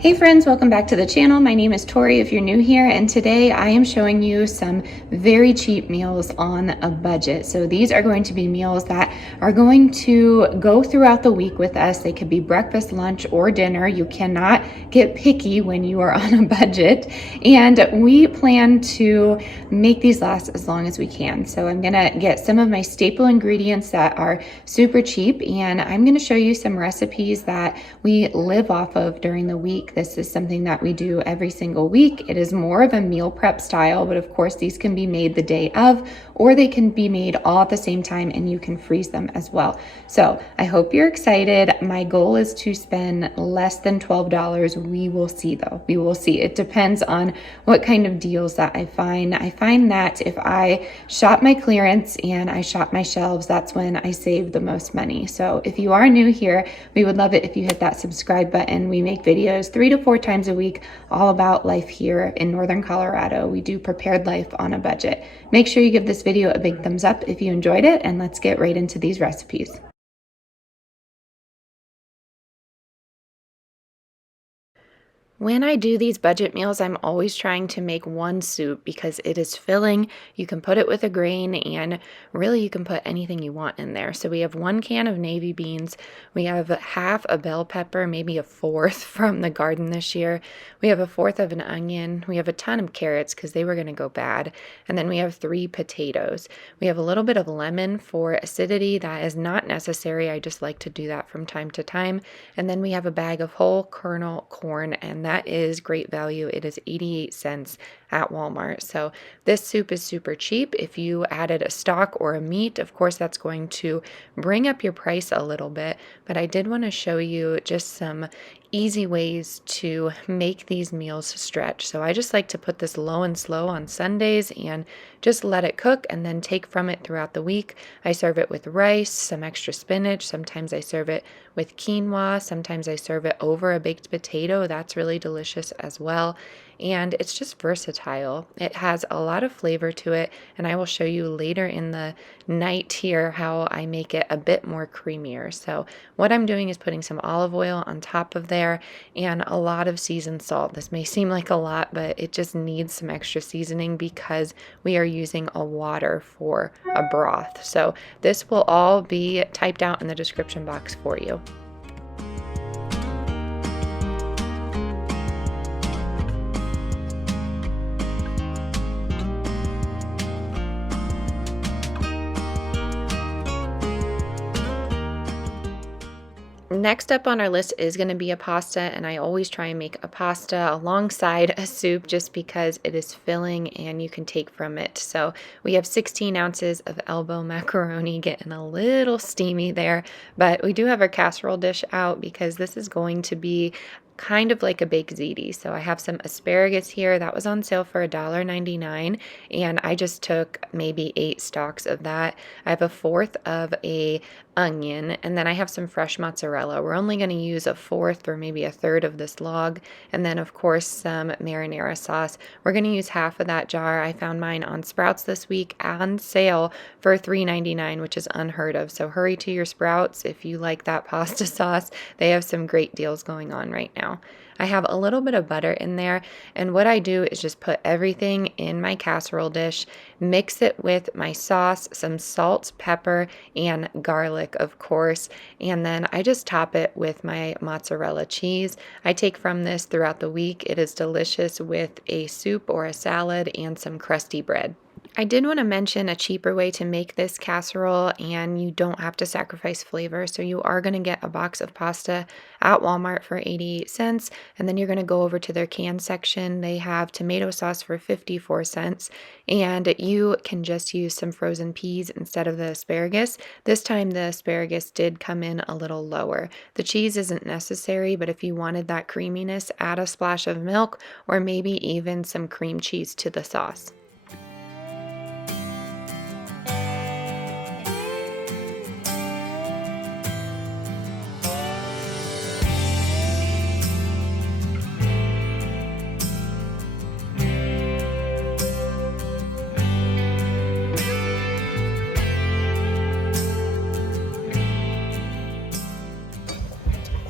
Hey friends, welcome back to the channel. My name is Tori if you're new here, and today I am showing you some very cheap meals on a budget. So these are going to be meals that are going to go throughout the week with us. They could be breakfast, lunch, or dinner. You cannot get picky when you are on a budget, and we plan to make these last as long as we can. So I'm gonna get some of my staple ingredients that are super cheap, and I'm gonna show you some recipes that we live off of during the week. This is something that we do every single week. It is more of a meal prep style, but of course these can be made the day of, or they can be made all at the same time and you can freeze them as well. So I hope you're excited. My goal is to spend less than $12. We will see though. We will see. It depends on what kind of deals that I find. I find that if I shop my clearance and I shop my shelves, that's when I save the most money. So if you are new here, we would love it if you hit that subscribe button. We make videos 3 to 4 times a week all about life here in Northern Colorado. We do prepared life on a budget. Make sure you give this video a big thumbs up if you enjoyed it, and let's get right into these recipes. When I do these budget meals, I'm always trying to make one soup because it is filling. You can put it with a grain, and really you can put anything you want in there. So we have 1 can of navy beans. We have half a bell pepper, maybe a fourth from the garden this year. We have a fourth of an onion. We have a ton of carrots because they were going to go bad. And then we have 3 potatoes. We have a little bit of lemon for acidity. That is not necessary. I just like to do that from time to time. And then we have a bag of whole kernel corn, and that is great value. It is 88 cents at Walmart. So this soup is super cheap. If you added a stock or a meat, of course, that's going to bring up your price a little bit. But I did want to show you just some easy ways to make these meals stretch. So I just like to put this low and slow on Sundays and just let it cook and then take from it throughout the week. I serve it with rice, some extra spinach. Sometimes I serve it with quinoa. Sometimes I serve it over a baked potato. That's really delicious as well. And it's just versatile. It has a lot of flavor to it, and I will show you later in the night here how I make it a bit more creamier. So what I'm doing is putting some olive oil on top of there and a lot of seasoned salt. This may seem like a lot, but it just needs some extra seasoning because we are using a water for a broth. So this will all be typed out in the description box for you. Next up on our list is going to be a pasta, and I always try and make a pasta alongside a soup just because it is filling and you can take from it. So we have 16 ounces of elbow macaroni, getting a little steamy there, but we do have our casserole dish out because this is going to be kind of like a baked ziti. So I have some asparagus here that was on sale for $1.99, and I just took maybe 8 stalks of that. I have a fourth of a onion, and then I have some fresh mozzarella. We're only going to use a fourth or maybe a third of this log, and then of course some marinara sauce. We're going to use half of that jar. I found mine on Sprouts this week on sale for $3.99, which is unheard of. So hurry to your Sprouts if you like that pasta sauce. They have some great deals going on right now. I have a little bit of butter in there, and what I do is just put everything in my casserole dish, mix it with my sauce, some salt, pepper, and garlic, of course, and then I just top it with my mozzarella cheese. I take from this throughout the week. It is delicious with a soup or a salad and some crusty bread. I did want to mention a cheaper way to make this casserole, and you don't have to sacrifice flavor. So you are going to get a box of pasta at Walmart for 88 cents, and then you're going to go over to their can section. They have tomato sauce for 54 cents, and you can just use some frozen peas instead of the asparagus. This time the asparagus did come in a little lower. The cheese isn't necessary, but if you wanted that creaminess, add a splash of milk or maybe even some cream cheese to the sauce.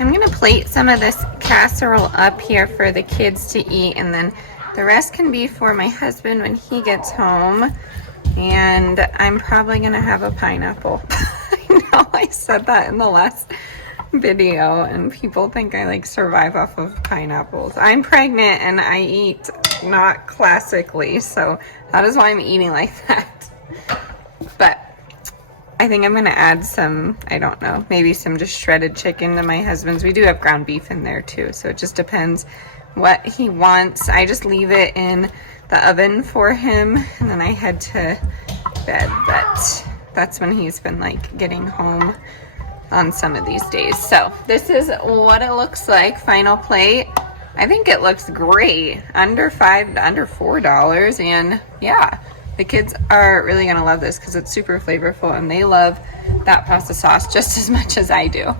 I'm gonna plate some of this casserole up here for the kids to eat, and then the rest can be for my husband when he gets home. And I'm probably gonna have a pineapple. I know I said that in the last video and people think I like survive off of pineapples. I'm pregnant and I eat not classically, so that is why I'm eating like that. But I think I'm gonna add some, I don't know, maybe some just shredded chicken to my husband's. We do have ground beef in there too, so it just depends what he wants. I just leave it in the oven for him and then I head to bed, but that's when he's been like getting home on some of these days. So this is what it looks like, final plate. I think it looks great, under $4, and yeah, the kids are really gonna love this because it's super flavorful and they love that pasta sauce just as much as I do.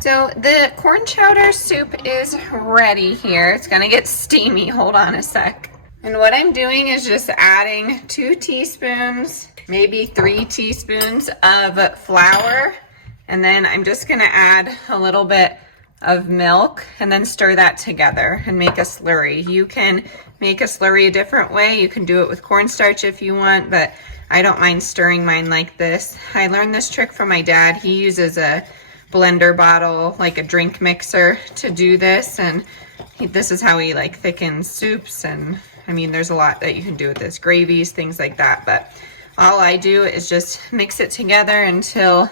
So the corn chowder soup is ready here. It's gonna get steamy, hold on a sec. And what I'm doing is just adding 2 teaspoons, maybe 3 teaspoons of flour. And then I'm just gonna add a little bit of milk and then stir that together and make a slurry. You can make a slurry a different way. You can do it with cornstarch if you want, but I don't mind stirring mine like this. I learned this trick from my dad. He uses a blender bottle, like a drink mixer, to do this, and this is how he like thickens soups. And I mean, there's a lot that you can do with this, gravies, things like that, but all I do is just mix it together until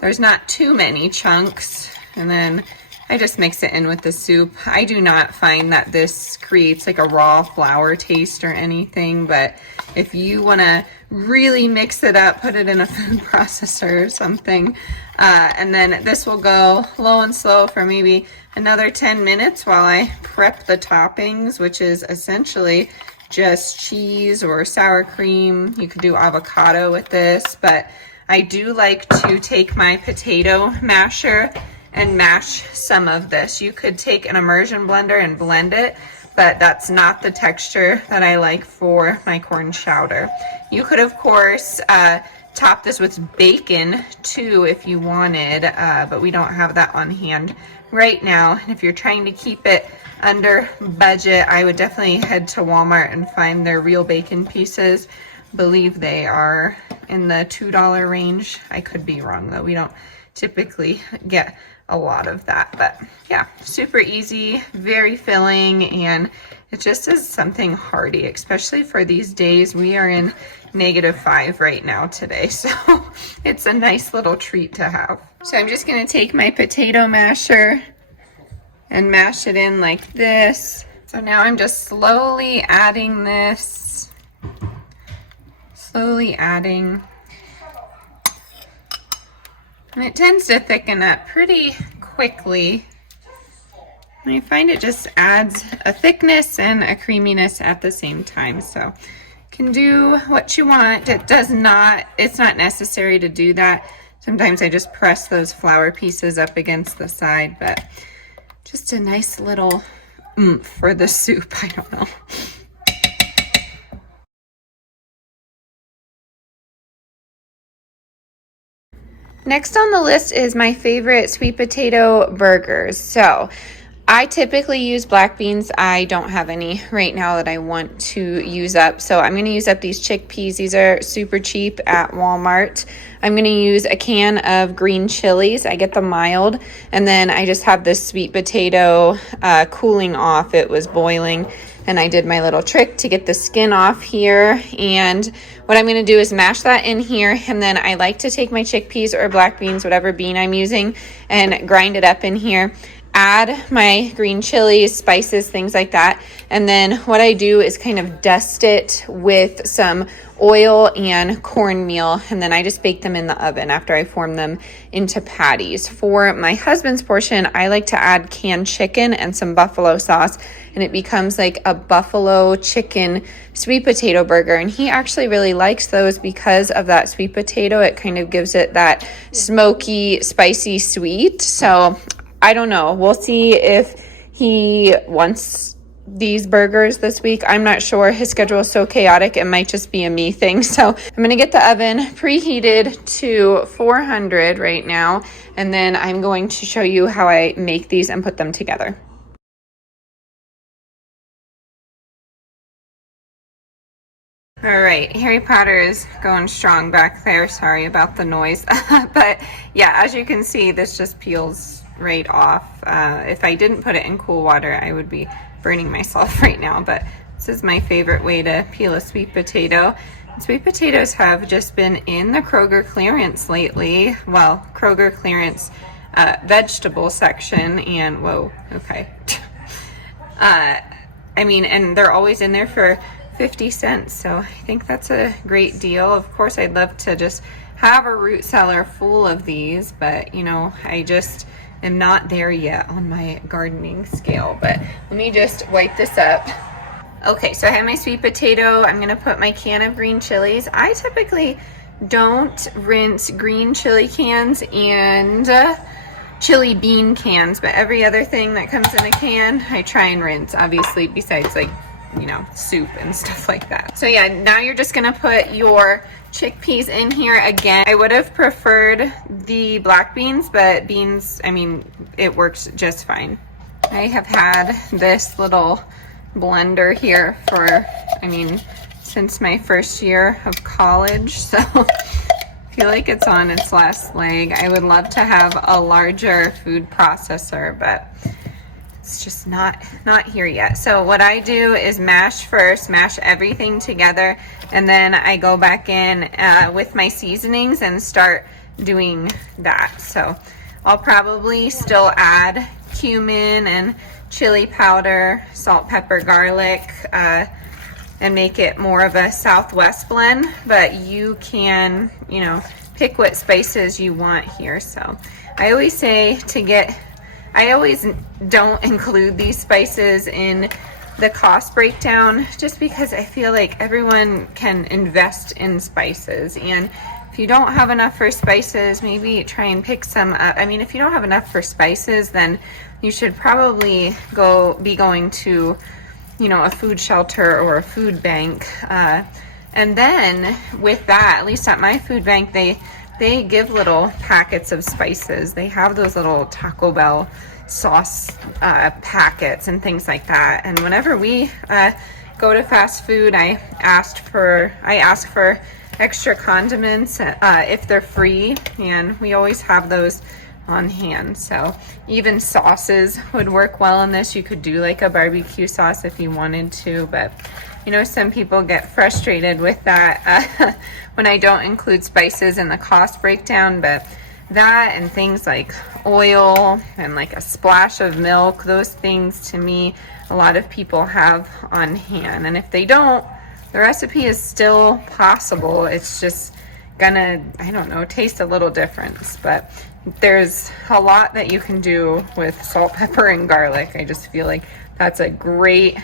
there's not too many chunks, and then I just mix it in with the soup. I do not find that this creates like a raw flour taste or anything, but if you want to really mix it up, put it in a food processor or something, and then this will go low and slow for maybe another 10 minutes while I prep the toppings, which is essentially just cheese or sour cream. You could do avocado with this, but I do like to take my potato masher and mash some of this. You could take an immersion blender and blend it, but that's not the texture that I like for my corn chowder. You could, of course, top this with bacon too if you wanted, but we don't have that on hand right now. And if you're trying to keep it under budget, I would definitely head to Walmart and find their real bacon pieces. Believe they are in the $2 range. I could be wrong though. We don't typically get a lot of that, but yeah, super easy, very filling, and it just is something hearty, especially for these days. We are in -5 right now today, so it's a nice little treat to have. So I'm just going to take my potato masher and mash it in like this. So now I'm just slowly adding this, and it tends to thicken up pretty quickly. And I find it just adds a thickness and a creaminess at the same time. So you can do what you want. It's not necessary to do that. Sometimes I just press those flour pieces up against the side, but just a nice little oomph for the soup. I don't know. Next on the list is my favorite sweet potato burgers. So I typically use black beans. I don't have any right now that I want to use up. So I'm going to use up these chickpeas. These are super cheap at Walmart. I'm going to use a can of green chilies. I get the mild. And then I just have this sweet potato cooling off. It was boiling. And I did my little trick to get the skin off here. And what I'm going to do is mash that in here. And then I like to take my chickpeas or black beans, whatever bean I'm using, and grind it up in here. Add my green chilies, spices, things like that. And then what I do is kind of dust it with some oil and cornmeal, and then I just bake them in the oven after I form them into patties. For my husband's portion, I like to add canned chicken and some buffalo sauce, and it becomes like a buffalo chicken sweet potato burger. And he actually really likes those because of that sweet potato. It kind of gives it that smoky, spicy sweet. So I don't know. We'll see if he wants these burgers this week. I'm not sure. His schedule is so chaotic. It might just be a me thing. So I'm going to get the oven preheated to 400 right now. And then I'm going to show you how I make these and put them together. All right, Harry Potter is going strong back there. Sorry about the noise. But yeah, as you can see, this just peels right off. If I didn't put it in cool water, I would be burning myself right now. But this is my favorite way to peel a sweet potato. Sweet potatoes have just been in the Kroger clearance lately. Well, Kroger clearance vegetable section, and whoa, okay. I mean, and they're always in there for 50 cents, so I think that's a great deal. Of course, I'd love to just have a root cellar full of these, but you know, I just am not there yet on my gardening scale. But let me just wipe this up. Okay, so I have my sweet potato. I'm gonna put my can of green chilies. I typically don't rinse green chili cans and chili bean cans, but every other thing that comes in a can I try and rinse, obviously, besides like, you know, soup and stuff like that. So yeah, now you're just gonna put your chickpeas in here. Again, I would have preferred the black beans, but beans, I mean, it works just fine. I have had this little blender here for, I mean, since my first year of college, so I feel like it's on its last leg. I would love to have a larger food processor, but it's just not here yet. So what I do is mash first, mash everything together, and then I go back in with my seasonings and start doing that. So I'll probably still add cumin and chili powder, salt, pepper, garlic, and make it more of a Southwest blend, but you can, you know, pick what spices you want here. So I always say I always don't include these spices in the cost breakdown, just because I feel like everyone can invest in spices, and if you don't have enough for spices, maybe try and pick some up. I mean, if you don't have enough for spices, then you should probably be going to, you know, a food shelter or a food bank. And then with that, at least at my food bank, they give little packets of spices. They have those little Taco Bell sauce packets and things like that. And whenever we go to fast food, I ask for extra condiments if they're free, and we always have those on hand. So even sauces would work well in this. You could do like a barbecue sauce if you wanted to, but you know, some people get frustrated with that when I don't include spices in the cost breakdown. But that and things like oil and like a splash of milk, those things, to me, a lot of people have on hand. And if they don't, the recipe is still possible. It's just gonna, I don't know, taste a little different. But there's a lot that you can do with salt, pepper, and garlic. I just feel like that's a great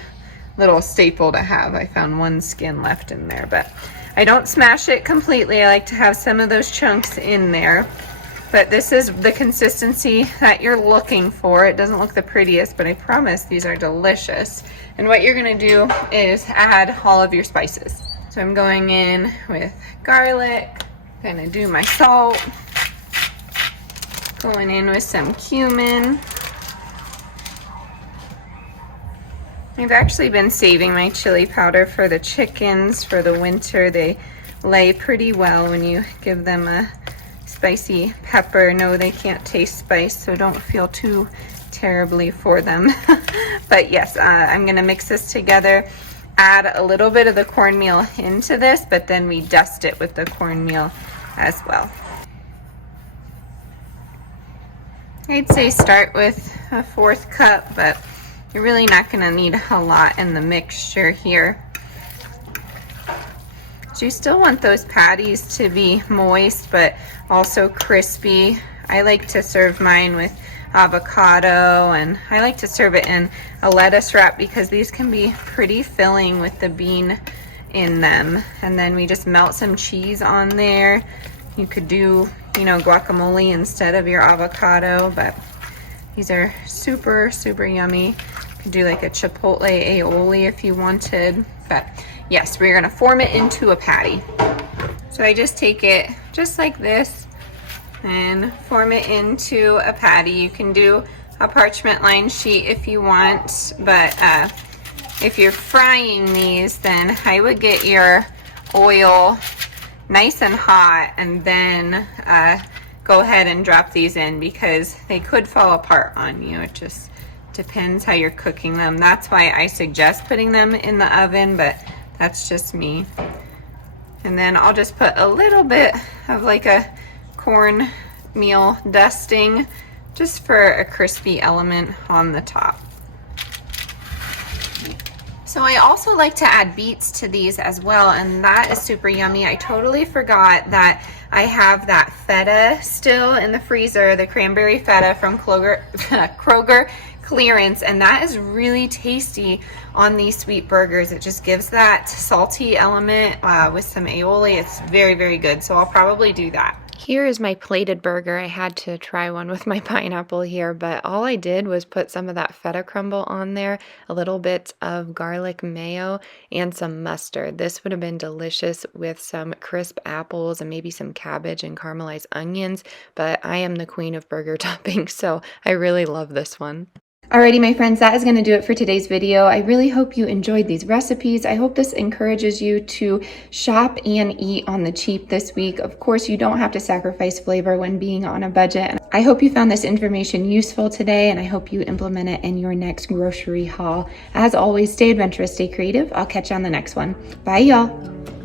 little staple to have. I found one skin left in there, but I don't smash it completely. I like to have some of those chunks in there. But this is the consistency that you're looking for. It doesn't look the prettiest, but I promise these are delicious. And what you're gonna do is add all of your spices. So I'm going in with garlic, gonna do my salt, going in with some cumin. I've actually been saving my chili powder for the chickens for the winter. They lay pretty well when you give them a spicy pepper. No, they can't taste spice, so don't feel too terribly for them. But yes, I'm gonna mix this together, add a little bit of the cornmeal into this, but then we dust it with the cornmeal as well. I'd say start with a 1/4 cup, but you're really not gonna need a lot in the mixture here. So you still want those patties to be moist, but also crispy. I like to serve mine with avocado, and I like to serve it in a lettuce wrap because these can be pretty filling with the bean in them. And then we just melt some cheese on there. You could do, you know, guacamole instead of your avocado, but these are super, super yummy. Could do like a chipotle aioli if you wanted, but yes, we're gonna form it into a patty. So I just take it just like this and form it into a patty. You can do a parchment lined sheet if you want, but if you're frying these, then I would get your oil nice and hot and then go ahead and drop these in, because they could fall apart on you. It just depends how you're cooking them. That's why I suggest putting them in the oven, but that's just me. And then I'll just put a little bit of like a cornmeal dusting just for a crispy element on the top. So I also like to add beets to these as well, and that is super yummy. I totally forgot that I have that feta still in the freezer, the cranberry feta from Kroger clearance, and that is really tasty on these sweet burgers. It just gives that salty element with some aioli. It's very, very good, so I'll probably do that. Here is my plated burger. I had to try one with my pineapple here, but all I did was put some of that feta crumble on there, a little bit of garlic mayo, and some mustard. This would have been delicious with some crisp apples and maybe some cabbage and caramelized onions, but I am the queen of burger toppings, so I really love this one. Alrighty, my friends, that is going to do it for today's video. I really hope you enjoyed these recipes. I hope this encourages you to shop and eat on the cheap this week. Of course, you don't have to sacrifice flavor when being on a budget. I hope you found this information useful today, and I hope you implement it in your next grocery haul. As always, stay adventurous, stay creative. I'll catch you on the next one. Bye, y'all.